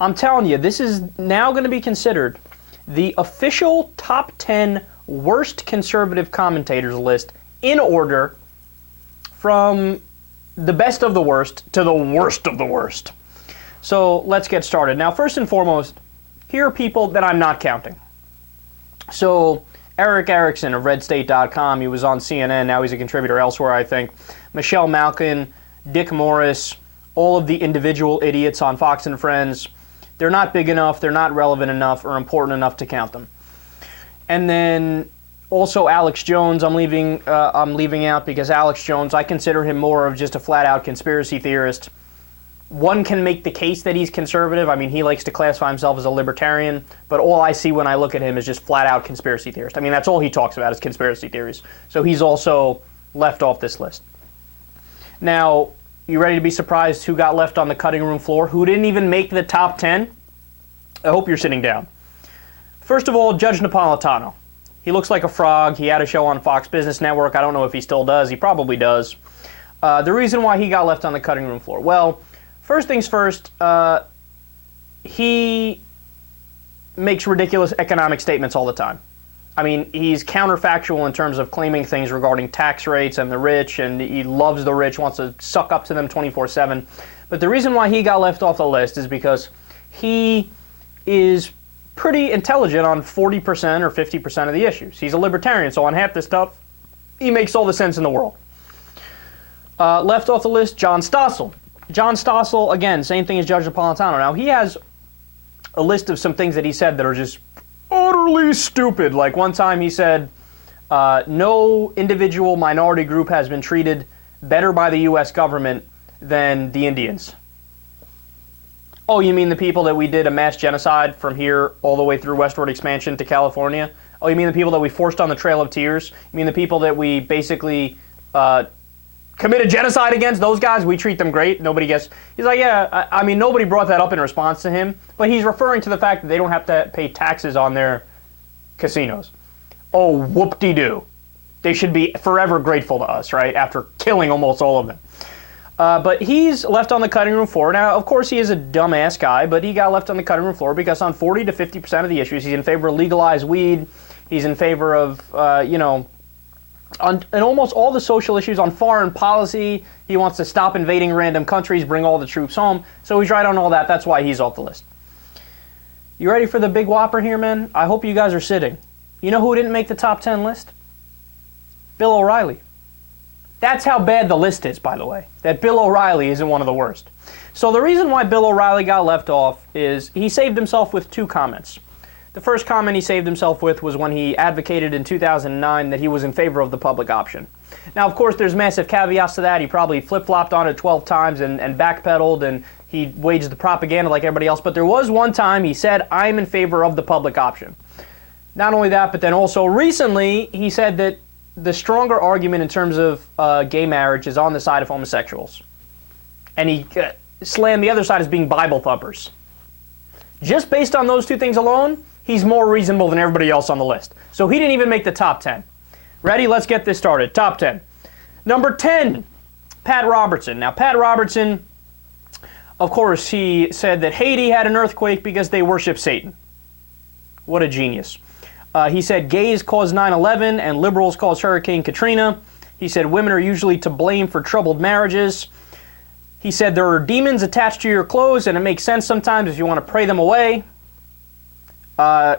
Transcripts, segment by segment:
I'm telling you, this is now going to be considered the official top 10 worst conservative commentators list in order from the best of the worst to the worst of the worst. So let's get started. Now, first and foremost, here are people that I'm not counting. So Eric Erickson of RedState.com, he was on CNN, now he's a contributor elsewhere, I think. Michelle Malkin, Dick Morris, all of the individual idiots on Fox and Friends. They're not big enough, they're not relevant enough, or important enough to count them. And then also Alex Jones, I'm leaving out because Alex Jones, I consider him more of just a flat-out conspiracy theorist. One can make the case that he's conservative. I mean, he likes to classify himself as a libertarian, but all I see when I look at him is just flat-out conspiracy theorist. I mean, that's all he talks about is conspiracy theories. So he's also left off this list. Now, you ready to be surprised who got left on the cutting room floor? Who didn't even make the top 10? I hope you're sitting down. First of all, Judge Napolitano. He looks like a frog. He had a show on Fox Business Network. I don't know if he still does. He probably does. The reason why he got left on the cutting room floor. Well, first things first, he makes ridiculous economic statements all the time. I mean, he's counterfactual in terms of claiming things regarding tax rates and the rich, and he loves the rich, wants to suck up to them 24/7. But the reason why he got left off the list is because he is pretty intelligent on 40% or 50% of the issues. He's a libertarian, so on half this stuff, he makes all the sense in the world. Left off the list, John Stossel. John Stossel, again, same thing as Judge Napolitano. Now, he has a list of some things that he said that are just utterly stupid. Like one time he said, no individual minority group has been treated better by the U.S. government than the Indians. Oh, you mean the people that we did a mass genocide from here all the way through westward expansion to California? Oh, you mean the people that we forced on the Trail of Tears? You mean the people that we basically committed genocide against? Those guys, we treat them great. Nobody gets... He's like, yeah, I mean, nobody brought that up in response to him, but he's referring to the fact that they don't have to pay taxes on their casinos. Oh, whoop-de-doo. They should be forever grateful to us, right, after killing almost all of them. But he's left on the cutting room floor. Now, of course, he is a dumbass guy, but he got left on the cutting room floor because on 40 to 50% of the issues, he's in favor of legalized weed. He's in favor of, on almost all the social issues on foreign policy. He wants to stop invading random countries, bring all the troops home. So he's right on all that. That's why he's off the list. You ready for the big whopper here, man? I hope you guys are sitting. You know who didn't make the top 10 list? Bill O'Reilly. That's how bad the list is, by the way, that Bill O'Reilly isn't one of the worst. So the reason why Bill O'Reilly got left off is he saved himself with two comments. The first comment he saved himself with was when he advocated in 2009 that he was in favor of the public option. Now, of course, there's massive caveats to that. He probably flip-flopped on it 12 times and backpedaled, and he waged the propaganda like everybody else. But there was one time he said, I'm in favor of the public option. Not only that, but then also recently he said that the stronger argument in terms of gay marriage is on the side of homosexuals. And he slammed the other side as being Bible thumpers. Just based on those two things alone, he's more reasonable than everybody else on the list. So he didn't even make the top 10. Ready? Let's get this started. Top 10. Number 10, Pat Robertson. Now, Pat Robertson, of course, he said that Haiti had an earthquake because they worship Satan. What a genius. He said gays caused 9/11 and liberals caused Hurricane Katrina. He said women are usually to blame for troubled marriages. He said there are demons attached to your clothes and it makes sense sometimes if you want to pray them away.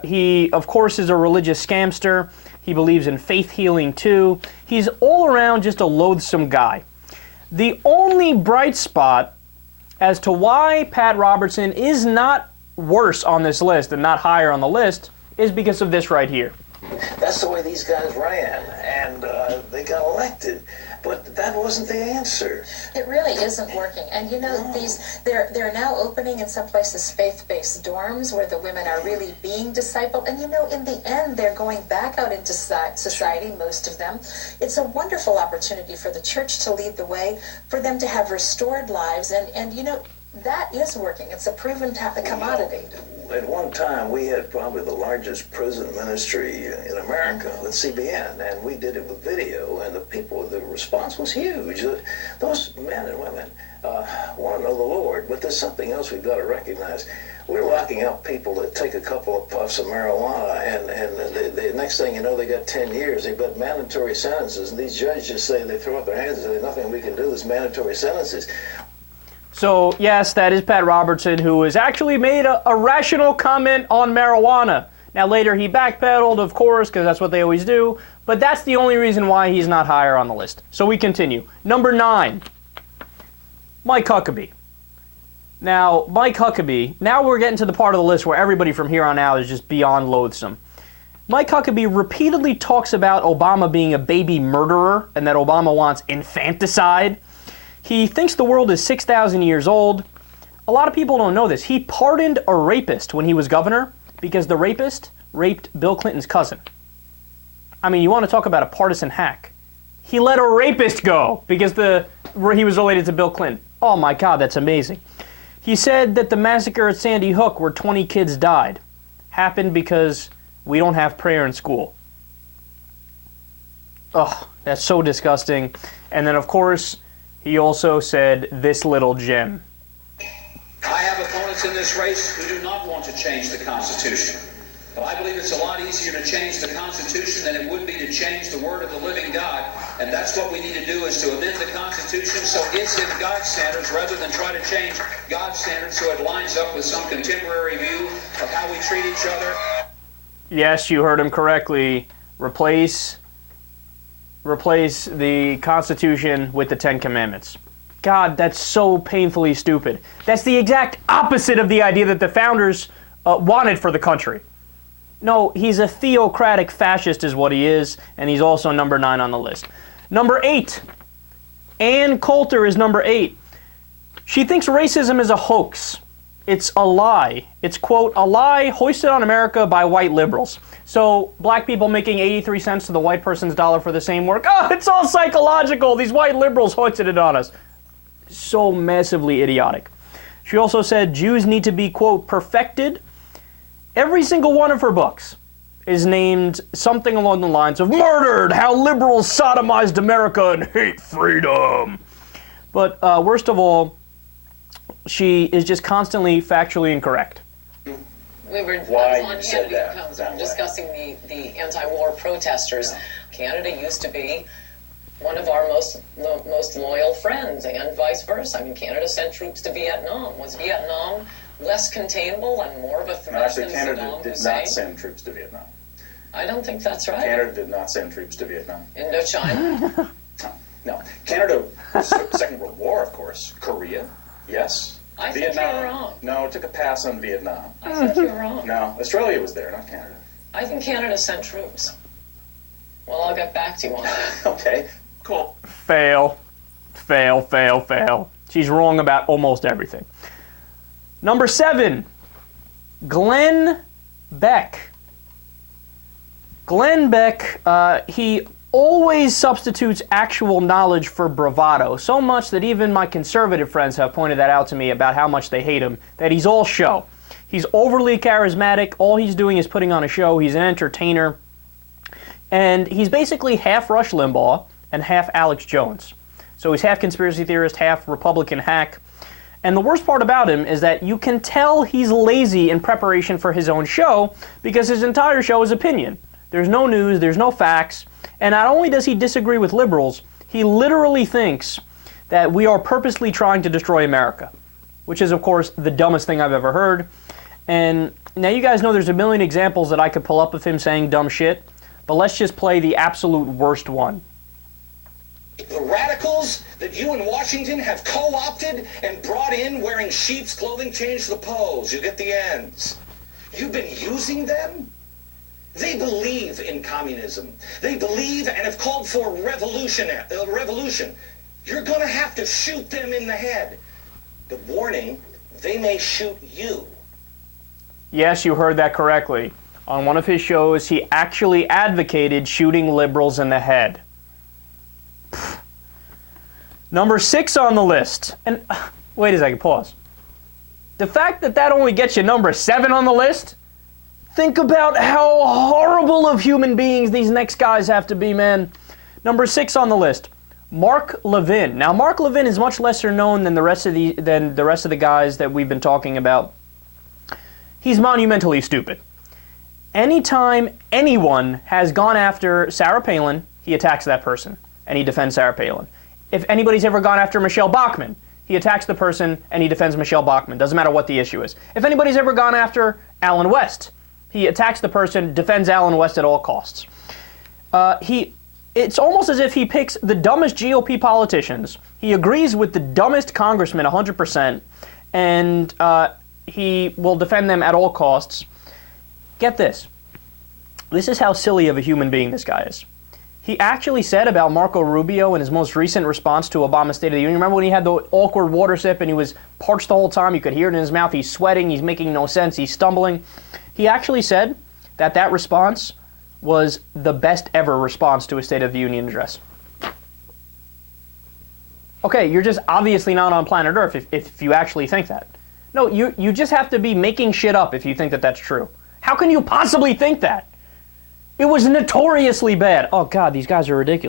He, of course, is a religious scamster. He believes in faith healing too. He's all around just a loathsome guy. The only bright spot as to why Pat Robertson is not worse on this list and not higher on the list is because of this right here. That's the way these guys ran, and they got elected. But that wasn't the answer. It really isn't working. And you know, they're now opening in some places faith-based dorms where the women are really being discipled. And you know, in the end, they're going back out into society, most of them. It's a wonderful opportunity for the church to lead the way, for them to have restored lives. And you know, that is working. It's a proven commodity. At one time, we had probably the largest prison ministry in America with CBN, and we did it with video, and the response was huge. Those men and women want to know the Lord, but there's something else we've got to recognize. we're locking up people that take a couple of puffs of marijuana, and the next thing you know, they got 10 years. They've got mandatory sentences, and these judges just say, they throw up their hands and say, nothing we can do, there's mandatory sentences. So, yes, that is Pat Robertson, who has actually made a rational comment on marijuana. Now, later he backpedaled, of course, because that's what they always do, but that's the only reason why he's not higher on the list. So we continue. Number 9, Mike Huckabee. Now, Mike Huckabee, now we're getting to the part of the list where everybody from here on out is just beyond loathsome. Mike Huckabee repeatedly talks about Obama being a baby murderer and that Obama wants infanticide. He thinks the world is 6,000 years old. A lot of people don't know this. He pardoned a rapist when he was governor because the rapist raped Bill Clinton's cousin. I mean, you want to talk about a partisan hack. He let a rapist go because he was related to Bill Clinton. Oh my God, that's amazing. He said that the massacre at Sandy Hook where 20 kids died happened because we don't have prayer in school. Ugh, that's so disgusting. And then, of course, he also said this little gem. I have opponents in this race who do not want to change the Constitution. But I believe it's a lot easier to change the Constitution than it would be to change the word of the living God. And that's what we need to do, is to amend the Constitution so it's in God's standards rather than try to change God's standards so it lines up with some contemporary view of how we treat each other. Yes, you heard him correctly. Replace the Constitution with the Ten Commandments. God, that's so painfully stupid. That's the exact opposite of the idea that the founders wanted for the country. No, he's a theocratic fascist is what he is, and he's also number 9 on the list. Number 8. Ann Coulter is number 8. She thinks racism is a hoax. It's a lie. It's, quote, a lie hoisted on America by white liberals. So, black people making 83 cents to the white person's dollar for the same work. Oh, it's all psychological. These white liberals hoisted it on us. So massively idiotic. She also said Jews need to be, quote, perfected. Every single one of her books is named something along the lines of murdered, how liberals sodomized America and hate freedom. But worst of all, she is just constantly factually incorrect. We were on Canada discussing the anti-war protesters. Yeah. Canada used to be one of our most loyal friends, and vice versa. I mean, Canada sent troops to Vietnam. Was Vietnam less containable and more of a threat than Saddam Hussein? Canada did not send troops to Vietnam. I don't think that's right. Canada did not send troops to Vietnam. Indochina? No. Canada, Second World War, of course. Korea, yes. I Vietnam, think you're wrong. No, it took a pass on Vietnam. I think you're wrong. No, Australia was there, not Canada. I think Canada sent troops. Well, I'll get back to you on that. Okay, cool. Fail. Fail, fail, fail. She's wrong about almost everything. Number 7, Glenn Beck. Glenn Beck, he always substitutes actual knowledge for bravado, so much that even my conservative friends have pointed that out to me about how much they hate him, that he's all show. He's overly charismatic. All he's doing is putting on a show. He's an entertainer. And he's basically half Rush Limbaugh and half Alex Jones. So he's half conspiracy theorist, half Republican hack. And the worst part about him is that you can tell he's lazy in preparation for his own show because his entire show is opinion. There's no news, there's no facts, and not only does he disagree with liberals, he literally thinks that we are purposely trying to destroy America, which is, of course, the dumbest thing I've ever heard. And now you guys know there's a million examples that I could pull up of him saying dumb shit, but let's just play the absolute worst one. The radicals that you in Washington have co-opted and brought in wearing sheep's clothing change the pose. You get the ends. You've been using them? They believe in communism. They believe and have called for revolution. You're going to have to shoot them in the head. But warning, they may shoot you. Yes, you heard that correctly. On one of his shows, he actually advocated shooting liberals in the head. Number 6 on the list. And wait a second, pause. The fact that that only gets you number 7 on the list? Think about how horrible of human beings these next guys have to be, man. Number 6 on the list, Mark Levin. Now, Mark Levin is much lesser known than the rest of the guys that we've been talking about. he's monumentally stupid. Anytime anyone has gone after Sarah Palin, he attacks that person, and he defends Sarah Palin. If anybody's ever gone after Michelle Bachmann, he attacks the person, and he defends Michelle Bachmann. Doesn't matter what the issue is. If anybody's ever gone after Allen West, he attacks the person, defends Allen West at all costs. It's almost as if he picks the dumbest GOP politicians. He agrees with the dumbest congressmen 100%, and he will defend them at all costs. Get this. This is how silly of a human being this guy is. He actually said about Marco Rubio in his most recent response to Obama's State of the Union. Remember when he had the awkward water sip and he was parched the whole time? You could hear it in his mouth. He's sweating. He's making no sense. He's stumbling. He actually said that that response was the best ever response to a State of the Union address. Okay, you're just obviously not on planet Earth if you actually think that. No, you just have to be making shit up if you think that that's true. How can you possibly think that? It was notoriously bad. Oh, God, these guys are ridiculous.